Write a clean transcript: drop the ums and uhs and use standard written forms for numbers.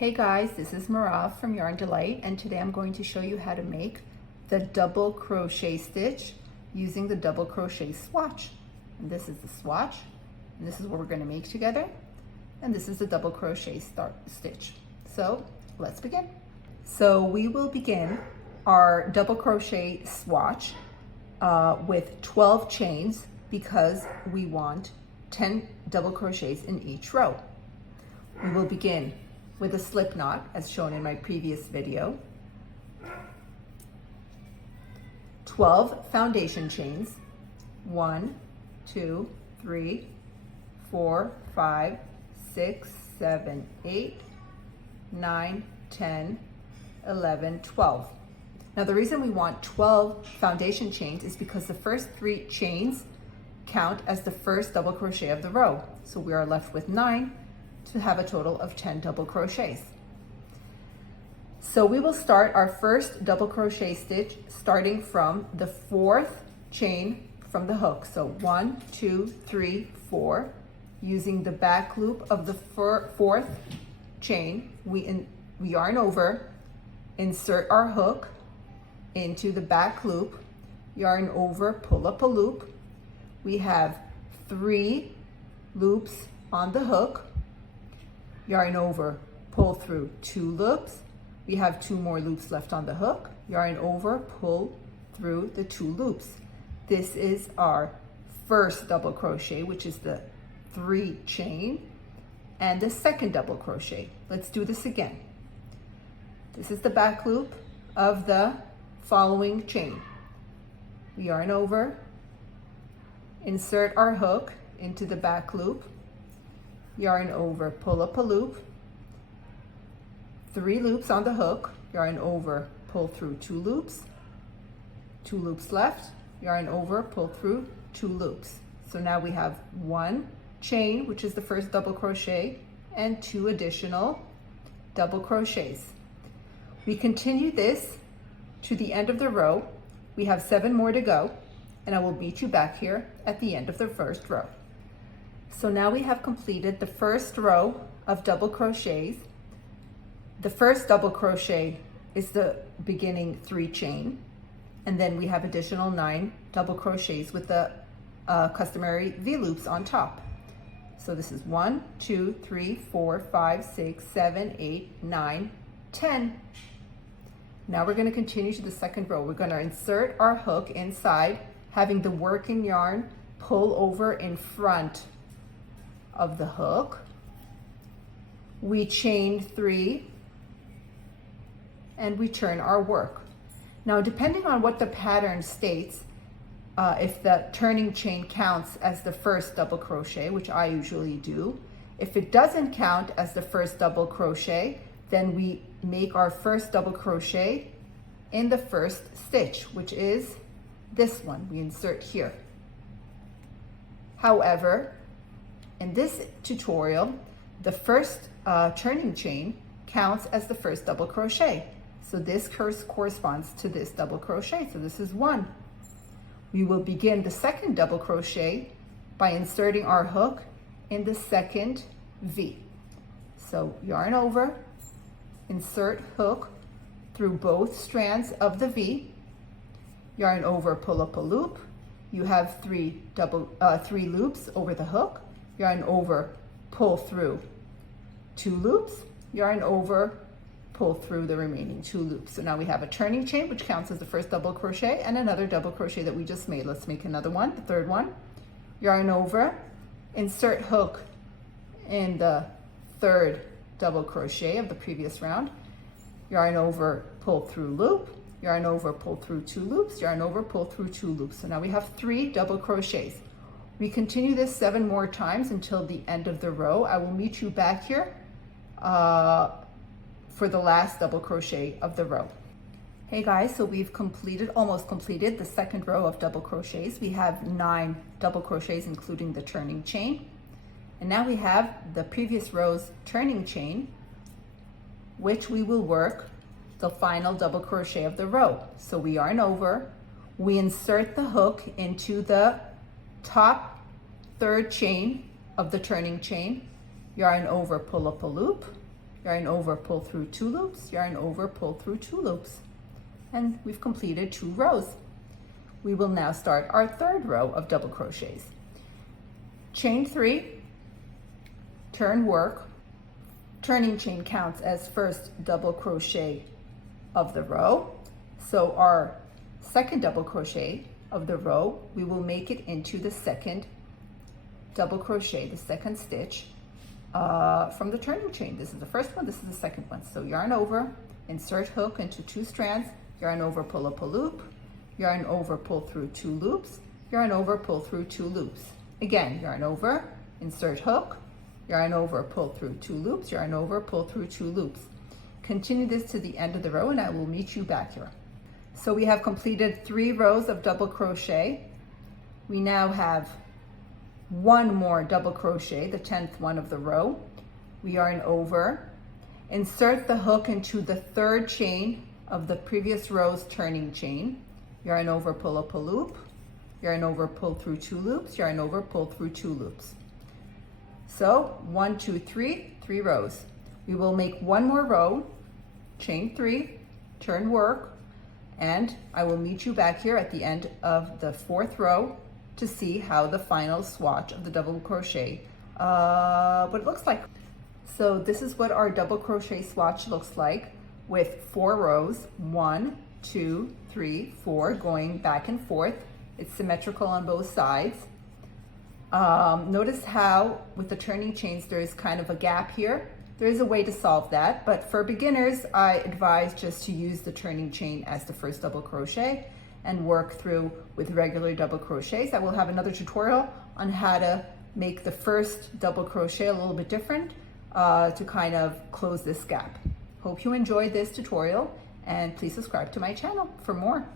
Hey guys, this is Marav from Yarn Delight, and today I'm going to show you how to make the double crochet stitch using the double crochet swatch. And this is the swatch, and this is what we're going to make together, and this is the double crochet stitch. So let's begin. So we will begin our double crochet swatch with 12 chains because we want 10 double crochets in each row. We will begin with a slip knot as shown in my previous video, 12 foundation chains, 1, 2, 3, 4, 5, 6, 7, 8, 9, 10, 11, 12. Now the reason we want 12 foundation chains is because the first 3 chains count as the first double crochet of the row. So we are left with 9 to have a total of 10 double crochets. So we will start our first double crochet stitch starting from the 4th chain from the hook. So 1, 2, 3, 4. Using the back loop of the 4th chain, we yarn over, insert our hook into the back loop, yarn over, pull up a loop. We have 3 loops on the hook, yarn over, pull through 2 loops. We have 2 more loops left on the hook, yarn over, pull through the 2 loops. This is our first double crochet, which is the 3 chain, and the second double crochet. Let's do this again. This is the back loop of the following chain. We yarn over, insert our hook into the back loop, yarn over, pull up a loop, 3 loops on the hook, yarn over, pull through 2 loops, 2 loops left, yarn over, pull through 2 loops. So now we have 1 chain, which is the first double crochet, and 2 additional double crochets. We continue this to the end of the row. We have 7 more to go, and I will meet you back here at the end of the first row. So now we have completed the first row of double crochets. The first double crochet is the beginning 3 chain, and then we have additional 9 double crochets with the customary V-loops on top. So this is 1, 2, 3, 4, 5, 6, 7, 8, 9, 10. Now we're going to continue to the second row. We're going to insert our hook inside, having the working yarn pull over in front of the hook. We chain 3 and we turn our work. Now, depending on what the pattern states, if the turning chain counts as the first double crochet, which I usually do, if it doesn't count as the first double crochet, then we make our first double crochet in the first stitch, which is this one. We insert here. However, in this tutorial, the first turning chain counts as the first double crochet. So this corresponds to this double crochet. So this is 1. We will begin the second double crochet by inserting our hook in the second V. So yarn over, insert hook through both strands of the V, yarn over, pull up a loop. You have 3 loops over the hook, yarn over, pull through 2 loops, yarn over, pull through the remaining 2 loops. So now we have a turning chain, which counts as the first double crochet, and another double crochet that we just made. Let's make another one, the third one. Yarn over, insert hook in the third double crochet of the previous round, yarn over, pull through loop, yarn over, pull through 2 loops, yarn over, pull through 2 loops. So now we have 3 double crochets. We continue this 7 more times until the end of the row. I will meet you back here for the last double crochet of the row. Hey guys, so we've almost completed the second row of double crochets. We have 9 double crochets, including the turning chain. And now we have the previous row's turning chain, which we will work the final double crochet of the row. So we yarn over, we insert the hook into the top 3rd chain of the turning chain, yarn over, pull up a loop, yarn over, pull through 2 loops, yarn over, pull through 2 loops. And we've completed 2 rows. We will now start our 3rd row of double crochets. Chain 3, turn work. Turning chain counts as first double crochet of the row. So our 2nd double crochet of the row, we will make it into the 2nd double crochet, the 2nd stitch from the turning chain. This is the 1st one, this is the 2nd one. So yarn over, insert hook into 2 strands, yarn over, pull up a loop, yarn over, pull through 2 loops, yarn over, pull through 2 loops. Again, yarn over, insert hook, yarn over, pull through 2 loops, yarn over, pull through 2 loops. Continue this to the end of the row and I will meet you back here. So we have completed 3 rows of double crochet. We now have 1 more double crochet, the 10th one of the row. We yarn over, insert the hook into the 3rd chain of the previous row's turning chain, yarn over, pull up a loop, yarn over, pull through 2 loops, yarn over, pull through 2 loops. So 1, 2, 3, 3 rows. We will make 1 more row, chain 3, turn work, and I will meet you back here at the end of the 4th row to see how the final swatch of the double crochet, what it looks like. So this is what our double crochet swatch looks like with 4 rows, 1, 2, 3, 4, going back and forth. It's symmetrical on both sides. Notice how with the turning chains there is kind of a gap here. There is a way to solve that, but for beginners I advise just to use the turning chain as the first double crochet and work through with regular double crochets. I will have another tutorial on how to make the first double crochet a little bit different to kind of close this gap. Hope you enjoyed this tutorial and please subscribe to my channel for more.